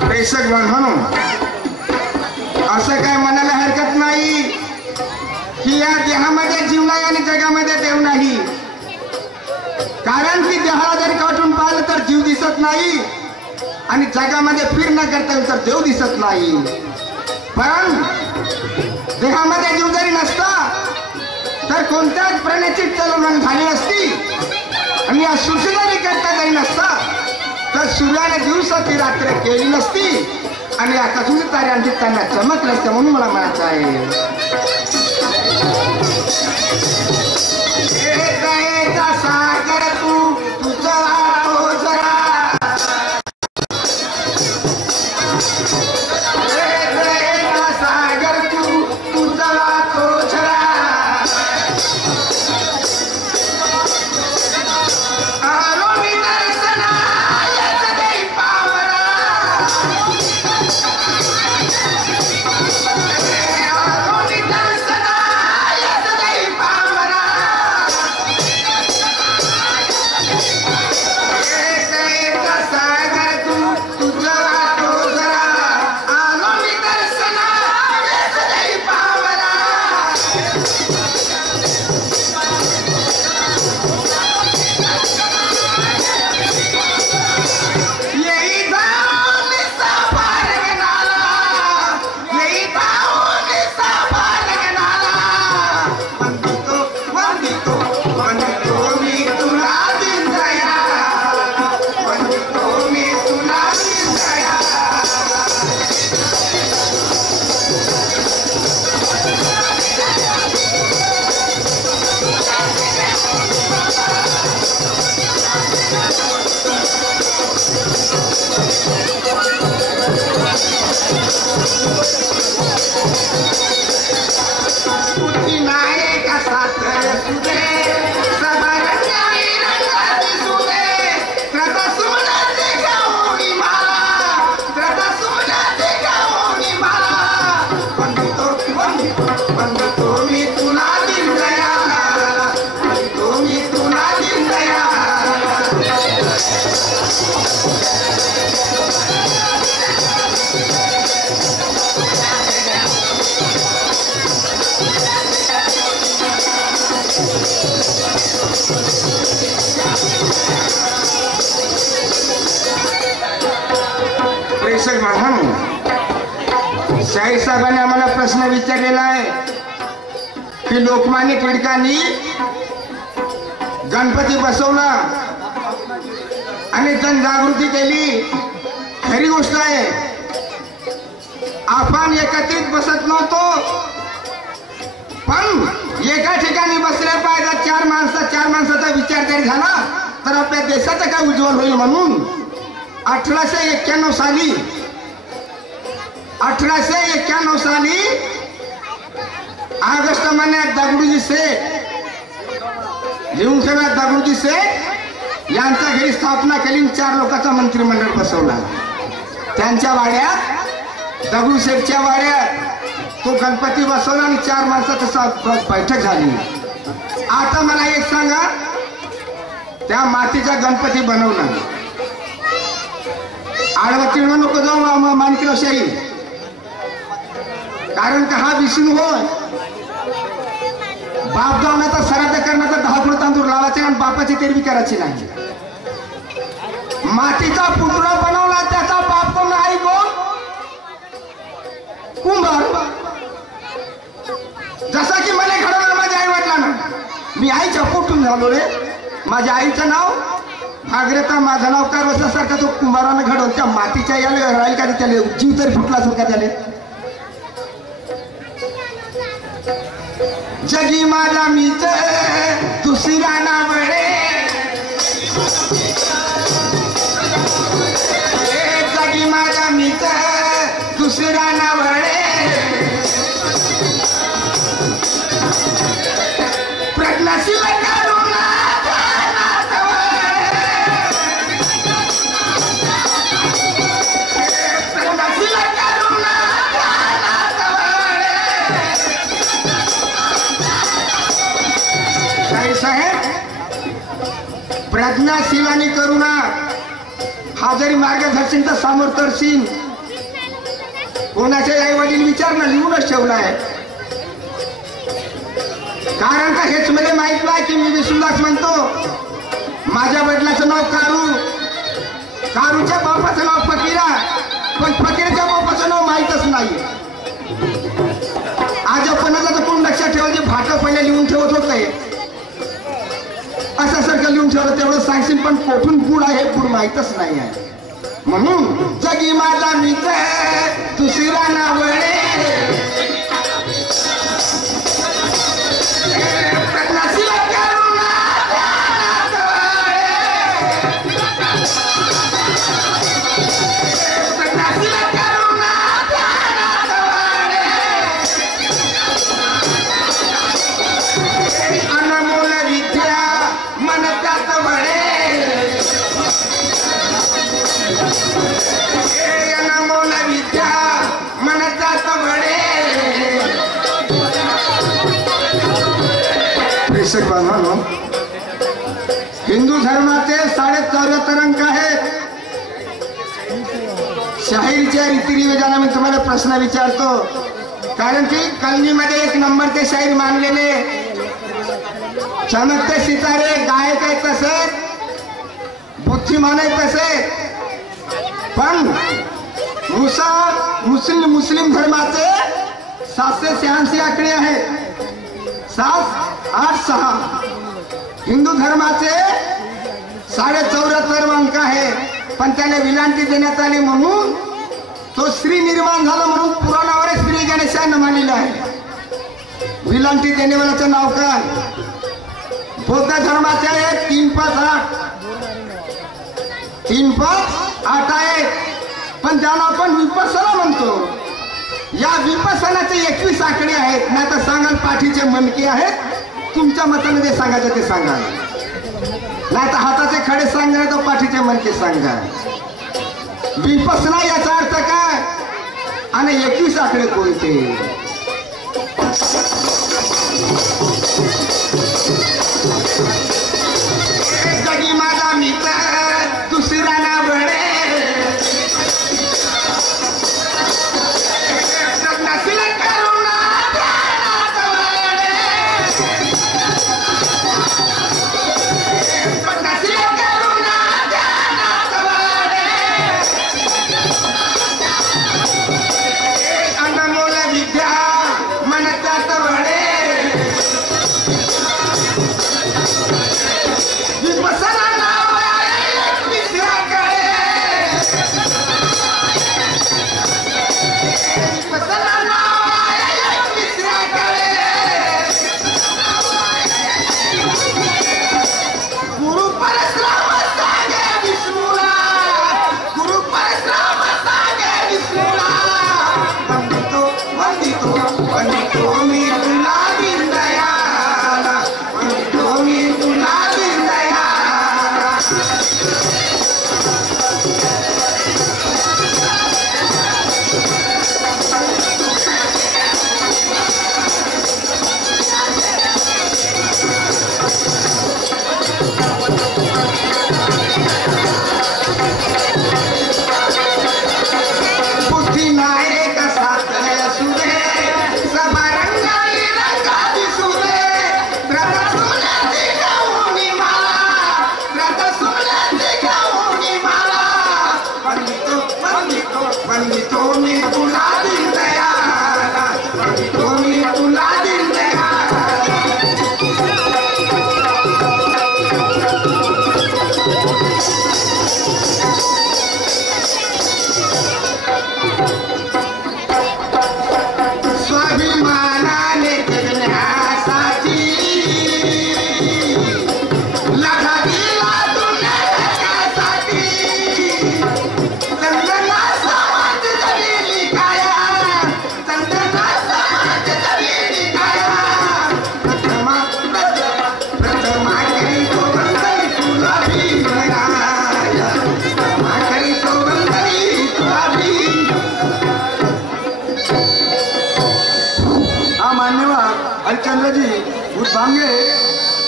प्रेषक म्हणून असं काय म्हणायला हरकत नाही की या देहामध्ये जीव नाही आणि जगामध्ये देव नाही. कारण की देहाला जरी काढून पाहिलं तर जीव दिसत नाही आणि जगामध्ये फिर न करता येईल तर देव दिसत नाही. पण देहामध्ये जीव जरी नसता तर कोणत्याच प्राण्याची चलवण झाली असती आणि या सृष्टीला करता जरी नसता तर सूर्याने दिवसाची रात्र केली नसती आणि आकाशाची ताऱ्यांची त्यांना चमकलं असतं. म्हणून मला म्हणायचं आहे सागर तू तुझा तो जरा सागर तू तुझा तो जरा शाहीर साहेबांनी आम्हाला प्रश्न विचारलेला आहे की लोकमान्य टिळकांनी गणपती बसवला आणि जनजागृती केली. खरी गोष्ट आहे. आपण एकत्रित बसत नव्हतो पण एका ठिकाणी बसल्या पाहिजे. चार माणसाचा विचार जरी झाला तर आपल्या देशाचं काय उज्ज्वल होईल. म्हणून 1891 साली ऑगस्ट महिन्यात दगडूजी शेठ लिहून दगडूजी शेठ यांच्या घरी स्थापना केली. 4 लोकांचा मंत्रिमंडळ बसवला. त्यांच्या वाड्यात दगडू शेठच्या वाड्यात तो गणपती बसवला आणि 4 माणसाची बैठक झाली. आता मला एक सांगा, त्या मातीचा गणपती बनवला. आडवा चिडवा नको जाऊ माणिकरावशाही. कारण का हा विष्णू होय. बाप जावण्याचा श्राद्ध करण्याचा 10 किलो तांदूळ लावायचे आणि बापाची तेरवी करायची नाही. मातीचा पुतळा बनवला, त्याचा बाप कोण आई कोण? कुंभार. जसा की मला घडवलं माझ्या आई वडिलांना. मी आईच्या पोटून झालो रे. माझ्या आईचं नाव भागीरथा, माझं नाव काय बसल्यासारखा तो कुंभारानं घडवून त्या मातीच्या याला राहील का त्याला जीव तरी फुटला असेल का त्याला. जगी माझा मीच दुसरा नावडे, जगी माझा मीच दुसरा नावडे, प्रज्ञाशील प्रज्ञाशील आणि करुणा हा जरी मार्गदर्शन तर समोर तरशील कोणाचे आई वडील विचारणं लिहूनच ठेवला आहे. कारण का हेच मला माहित नाही की मी विष्णुदास म्हणतो. माझ्या वडिलाचं नाव कारू, कारूच्या बापाचं नाव फकीरा, पण फकीरच्या बापाचं नाव माहीतच नाही. आज कोणाचं कोण लक्षात ठेवायचे भाट पहिले लिहून ठेवत होते असं सारखं लिहून ठेवलं तेवढं सांगशील, पण कोठून गुड आहे गुड माहीतच नाही आहे. म्हणून जगी माझा मित्र दुसरा नावळे बांधवांनो, हिंदू धर्माचे 74 अंक आहेत. शाहिरीच्या रीतिरिवाजाने मी तुम्हाला प्रश्न विचारतो, कारण की कलनीमध्ये 1 नंबर ते शाहीर मानलेले चमकते सितारे गायक आहेत तसेच बुद्धिमान आहेत तसेच. पण मुस्लिम धर्माचे 786 आकडे आहेत, 786. हिंदू धर्माचे 74 अंक आहे, पण त्याला विलांटी देण्यात आली म्हणून तो श्री निर्माण झाला म्हणून पुराणावर श्री गणेशानं मानलेलं आहे. विलांटी देणेवाल्याचं नाव काय? बौद्ध धर्माचे आहे 358 आहे, पण ज्याला आपण विपස්සना म्हणतो. या विपස්සनाचे 21 आकडे आहेत. नाही तर सांगाल पाठीचे मनके आहेत, तुमच्या मताने जे सांगायचं ते सांगा, नाही तर हाताचे खडे सांगा, तर पाठीचे मनके सांगा. विपස්සना याचा अर्थ काय आणि 21 आकडे कोणते? जगी माझा मित्र दुसरा नावळे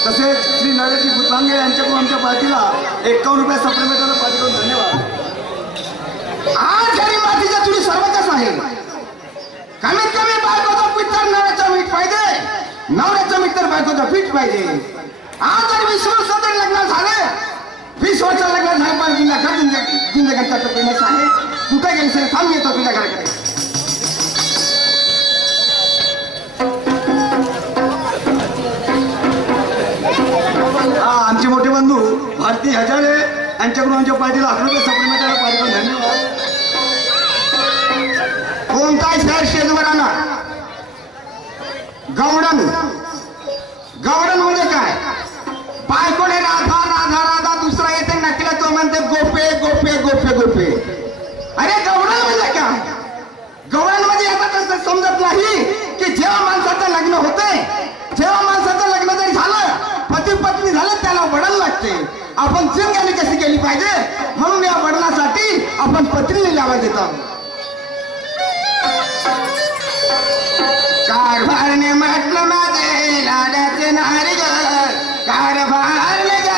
तसेच श्री नरेश भुतांगे यांच्याकडून आमच्या पार्टीला 51 रुपये सप्लिमेंटरी पाठवून धन्यवाद. आज जरी मातीच्या चुली सर्वच आहे, कमीत कमी बायकोचा पीठ तर नवऱ्याचा मीठ पाहिजे, नवऱ्याचं मीठ तर बायकोचं पीठ पाहिजे. आज जर 20 वर्ष जर लग्न झालं, 20 वर्ष लग्न झालं पण जिंदगीचा टप्प्यानेच आहे. कुठे गेली सर थांब येतो तुझ्या घराकडे. आमचे मोठे बंधू भारती हजारे यांच्याकडून आमच्या पार्टीला 11 रुपये सप्लिमेंटरी पाठवून धन्यवाद. कोणताही शहर शेजवराना गवडण. गवडण म्हणजे काय? बायकोने राधा राधा राधा, दुसरा येते नकल्या तो म्हणते गोपे गोपे गोपे गोपे. अरे गवडण म्हणजे काय? गवडण म्हणजे याचा समजत नाही की जेव्हा माणसाचं लग्न होते, जेव्हा माणसाचं लग्न जरी झालं, पती पत्नी झालं, त्याला वडण लागते. आपण जिंदगी कशी केली पाहिजे म्हणून या वडणासाठी आपण पत्नीला लावायला देतो. कारभारने म्हटलं माझे लाडाचे नारी ग, कारभारने ग,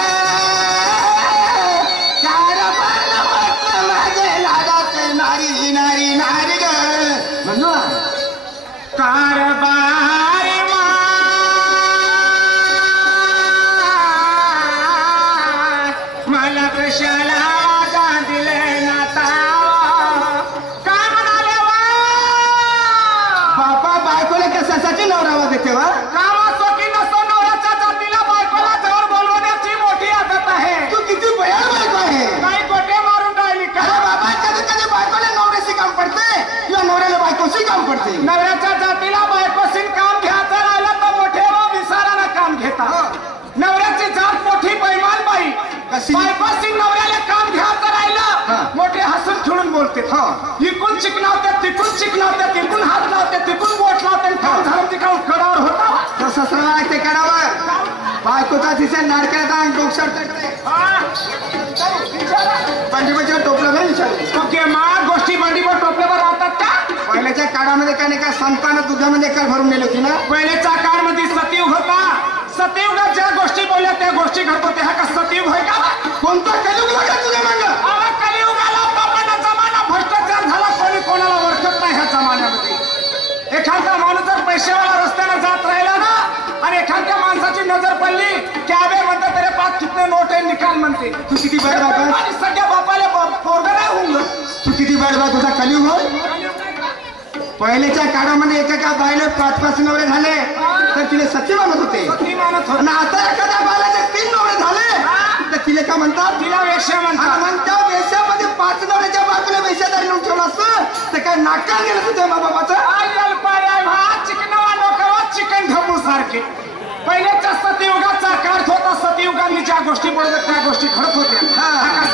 कारभारने म्हटलं माझे लाडाचे नारी नारी नारी ग. म्हणू कारभार मला कशाला वाजा दिले नाता. काय म्हणाले बापा, बायकोला कशासाठी नवरावा देते वा? कामाचो की नसो नवऱ्याच्या जातीला बायकोला जवळ बोलवण्याची मोठी आदत आहे. तू किती भयान बायको आहे. काही गोटे मारून राहिली का? अरे बाबा, कधी कधी बायकोला नवऱ्याशी काम पडते किंवा नवऱ्याला बायकोशी काम पडते. नवऱ्याच्या जातीला बायकोशीन काम घ्यायचं राहिलं तर मोठे व विसारानं काम घेता. नवऱ्याची जात मोठी बैमान बाई, कशी? बायकोशीन नवऱ्याला काम घ्यायचं राहिलं मोठे हसून खेळून बोलते. इकून चिकनावते, तिकून चिकनावते, तिकून हात लावते, तिकून बोट लावते, काम झालं तिकडून कडावर होता. तसं सरळ ते करावं. बायकोचा तिथे नाडक्यात आणि डोकशात पंडिबाच्या टोपलं नाही विचारले. ओके, माग गोष्टी बंडीवर टोपल्यावर राहतात का? पहिल्याच्या काळामध्ये काय नाही का संतानं दुधामध्ये काय भरून नेलं होती ना. पहिल्याच्या काळामध्ये सतयुग होता. सतयुगात ज्या गोष्टी बोलल्या त्या गोष्टी घडत होत्या. हा का सतयुग होय का? कोणता कलियुग लागला तुझ्या मागं? अहो, कलियुगाला बापाचा जमाना भ्रष्टाचार झाला. कोणी कोणाला ओळखत नाही ह्या जमान्यामध्ये. एखादा माणूस जर पैशावाला रस्त्याने जात राहिला ना आणि एखाद्या माणसाची नजर पडली की आबे म्हणते तेरे पास कितने नोट आहे निकाल म्हणते. तू किती बॅड बाबा, आणि सगळ्या बापाला पोरग नाही होऊन. तू किती बॅड बा, तुझा कलियुग होय. पहिल्याच्या काळामध्ये एका बायला 5-5 नवरे झाले तर तिला सती मानत होते. ती मानत होत. आणि आता एखाद्या बायला जर 3 नवरे झाले तर तिला काय म्हणतात? तिला वेश्या म्हणतात. मग त्या वेश्यामध्ये 5 नवऱ्याच्या बाजूला वेश्यादारी लावून ठेवलं असतं तर काय नाकाल गेलं तुझ्या बाबाचं? चिकनवा डोकावा चिकन ढबू सारखे. पहिल्याच्या सतयुगाचा काळ होता. सतयुगांनी ज्या गोष्टी बोलत त्या गोष्टी घडत होत्या.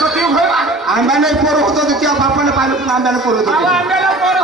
सतयुग होय. आंब्याने पोरं होत होते तेव्हा बापाने पाहिलं पण आंब्याने पोरं होत होते. आंब्याला पोरं